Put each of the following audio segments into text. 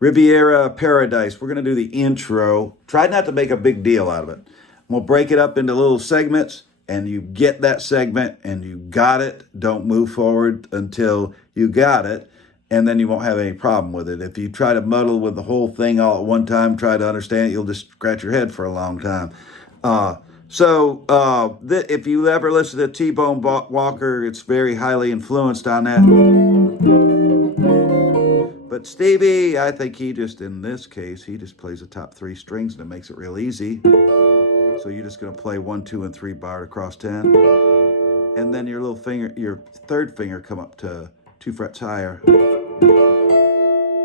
Riviera Paradise. We're going to do the intro. Try not to make a big deal out of it. We'll break it up into little segments, and you get that segment, and you got it. Don't move forward until you got it, and then you won't have any problem with it. If you try to muddle with the whole thing all at one time, try to understand it, you'll just scratch your head for a long time. If you ever listen to T-Bone Walker, it's very highly influenced on that. But Stevie, I think he just, in this case, he just plays the top 3 strings and it makes it real easy. So you're just going to play 1, 2, and 3 barred across 10. And then your little finger, your third finger come up to 2 frets higher.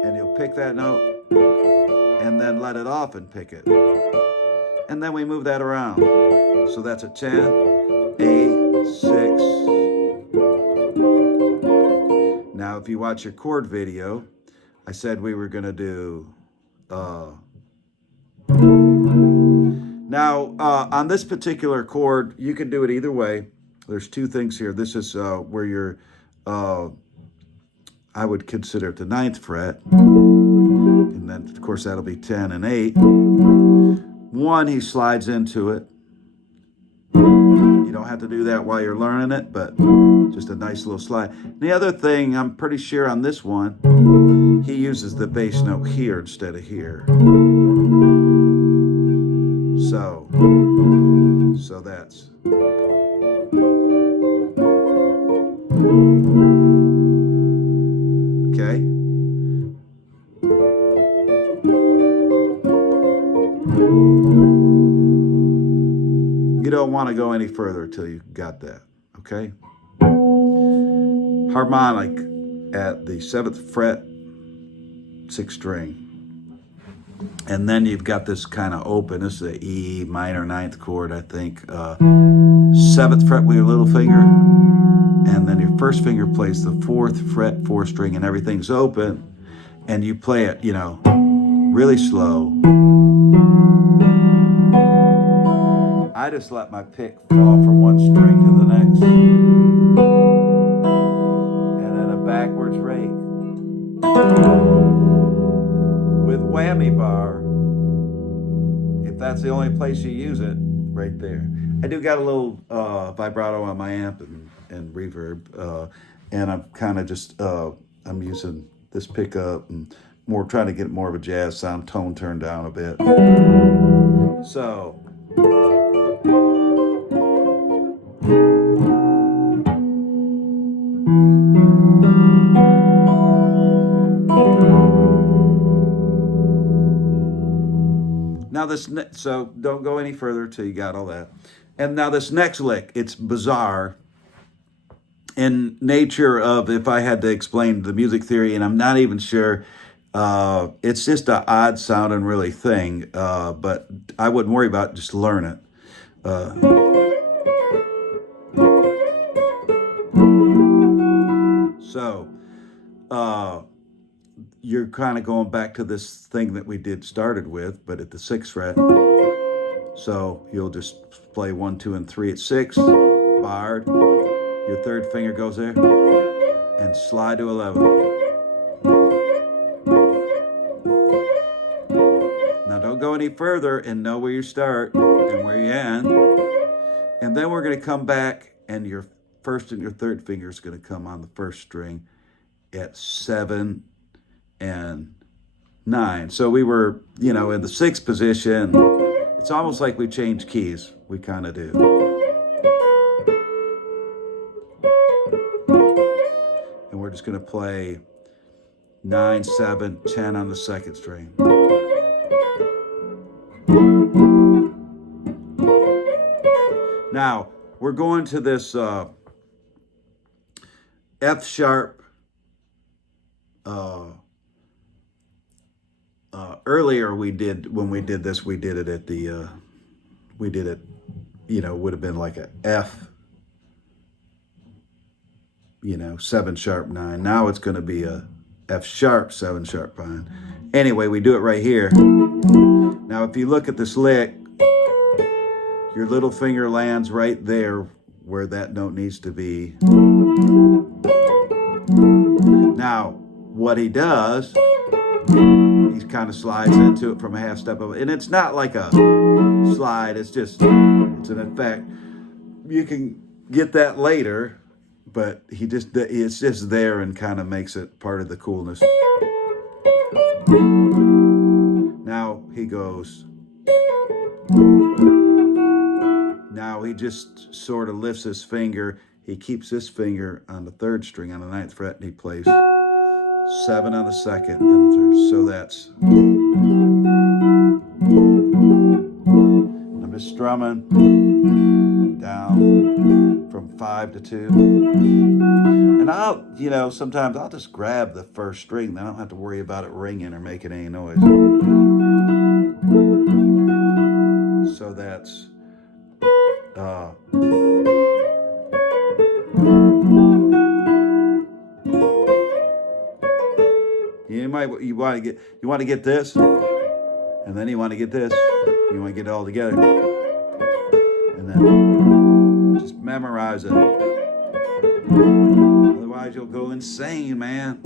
And you'll pick that note and then let it off and pick it. And then we move that around. So that's a 10, 8, 6. Now, if you watch your chord video, I said we were going to do... Now, on this particular chord, you can do it either way. There's 2 things here. This is where you're... I would consider it the 9th fret. And then, of course, that'll be 10 and 8. 1, he slides into it. You don't have to do that while you're learning it, but just a nice little slide. The other thing, I'm pretty sure on this one, he uses the bass note here instead of here. So that's... Okay? You don't want to go any further until you got that, okay? Harmonic at the 7th fret, 6th string. And then you've got this kind of open. This is a E minor 9th chord, I think. 7th fret with your little finger. And then your first finger plays the 4th fret, 4th string, and everything's open. And you play it, really slow. I just let my pick fall from one string to the next. And then a backwards rake. With whammy bar, if that's the only place you use it, right there. I do got a little vibrato on my amp and reverb, and I'm kind of just, I'm using this pickup and more trying to get more of a jazz sound, tone turned down a bit. So... Now so don't go any further till you got all that. And now this next lick, it's bizarre in nature of, if I had to explain the music theory, and I'm not even sure, it's just an odd sounding really thing, but I wouldn't worry about it, just learn it. You're kind of going back to this thing that we started with, but at the 6th fret. So you'll just play 1, 2, and 3 at 6, barred. Your third finger goes there, and slide to 11. Now don't go any further, and know where you start and where you end. And then we're going to come back, and your first and your third finger is going to come on the first string at 7 and 9. So we were, in the 6th position. It's almost like we changed keys. We kind of do. And we're just going to play 9, 7, 10 on the 2nd string. Now, we're going to this F sharp. Earlier when we did this, we did it at the, would have been like a F, 7 sharp 9. Now it's going to be a F sharp 7 sharp 9. Anyway, we do it right here. Now, if you look at this lick, your little finger lands right there where that note needs to be. Now, what he does he kind of slides into it from a half step of it. And it's not like a slide, it's an effect. You can get that later, but it's just there and kind of makes it part of the coolness. Now he goes. Now he just sort of lifts his finger. He keeps this finger on the third string on the 9th fret, and he plays 7 on the 2nd and the 3rd. So that's. I'm just strumming down from 5 to 2. And sometimes I'll just grab the first string. Then I don't have to worry about it ringing or making any noise. So that's. You want to get this, and then you want to get this. You want to get it all together, and then just memorize it. Otherwise, you'll go insane, man.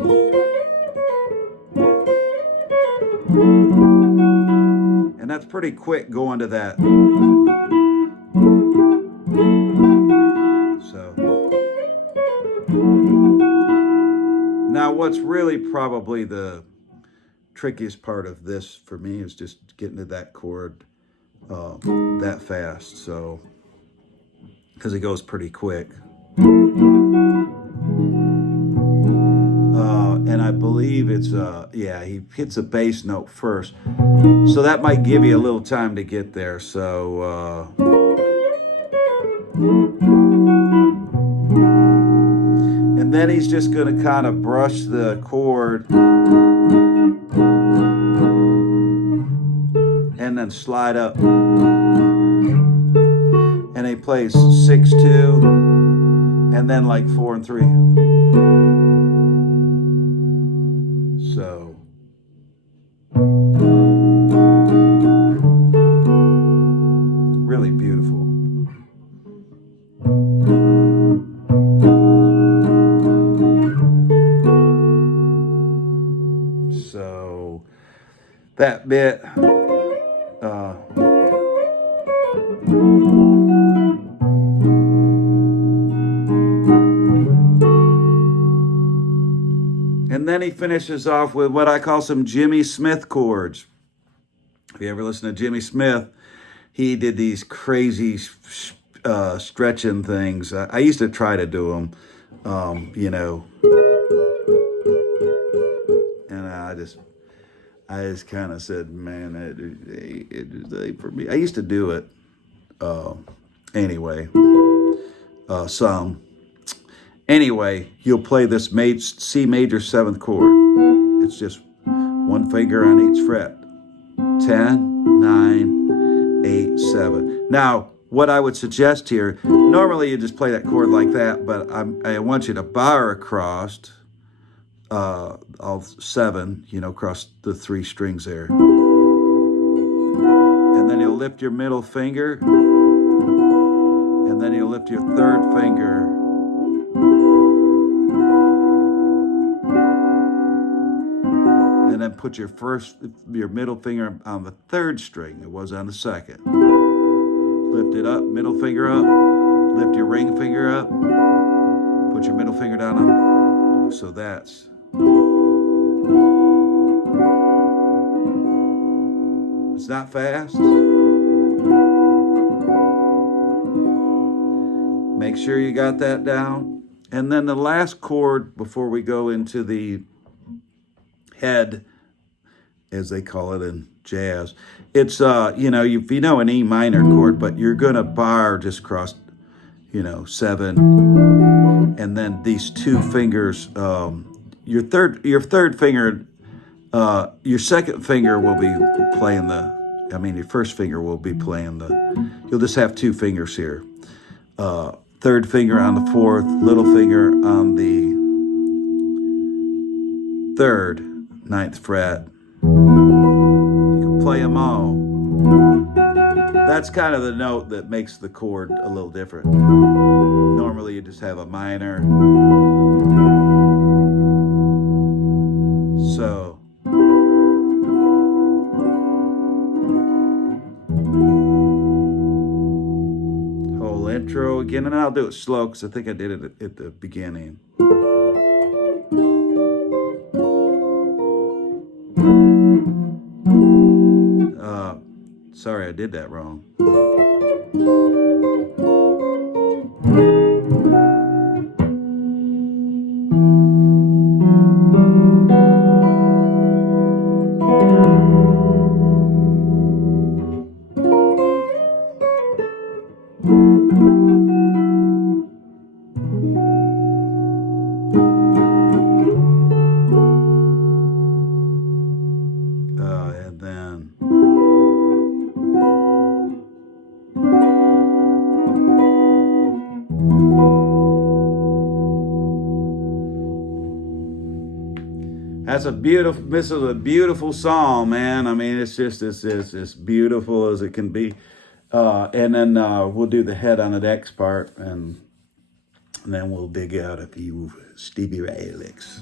And that's pretty quick going to that. So now what's really probably the trickiest part of this for me is just getting to that chord that fast. So because it goes pretty quick. And I believe it's he hits a bass note first, so that might give you a little time to get there. So and then he's just going to kind of brush the chord and then slide up, and he plays 6-2 and then like 4 and 3. So really beautiful. So that bit and then he finishes off with what I call some Jimmy Smith chords. If you ever listen to Jimmy Smith, he did these crazy stretching things. I used to try to do them, and I just kind of said, man, it ain't for me. I used to do it anyway. Anyway, you'll play this C major 7th chord. It's just one finger on each fret. 10, 9, 8, 7. Now, what I would suggest here, normally you just play that chord like that, but I want you to bar across all 7, across the 3 strings there. And then you'll lift your middle finger, and then you'll lift your 3rd finger. And then put your middle finger on the 3rd string. It was on the 2nd. Lift it up, middle finger up. Lift your ring finger up. Put your middle finger down on. So that's. It's not fast. Make sure you got that down. And then the last chord before we go into the head, as they call it in jazz, it's an E minor chord, but you're gonna bar just across 7, and then these 2 fingers, your third finger, your 2nd finger will be playing your 1st finger will be playing you'll just have 2 fingers here, 3rd finger on the 4th, little finger on the 3rd, 9th fret. You can play them all. That's kind of the note that makes the chord a little different. Normally you just have a minor. So intro again, and I'll do it slow because I think I did it at the beginning. Sorry, I did that wrong. And then that's a beautiful. This is a beautiful song, man. I mean, it's just as beautiful as it can be. And then we'll do the head on the next part, and then we'll dig out a few Stevie Ray licks.